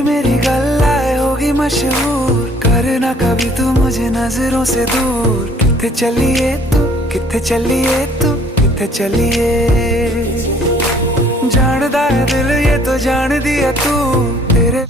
मेरी गल आए होगी मशहूर, करना कभी तू मुझे नजरों से दूर। किथे चलिए तू, किथे चलिए तू, किथे चलिए। जानदा है दिल ये तो जान दिया तू, तेरे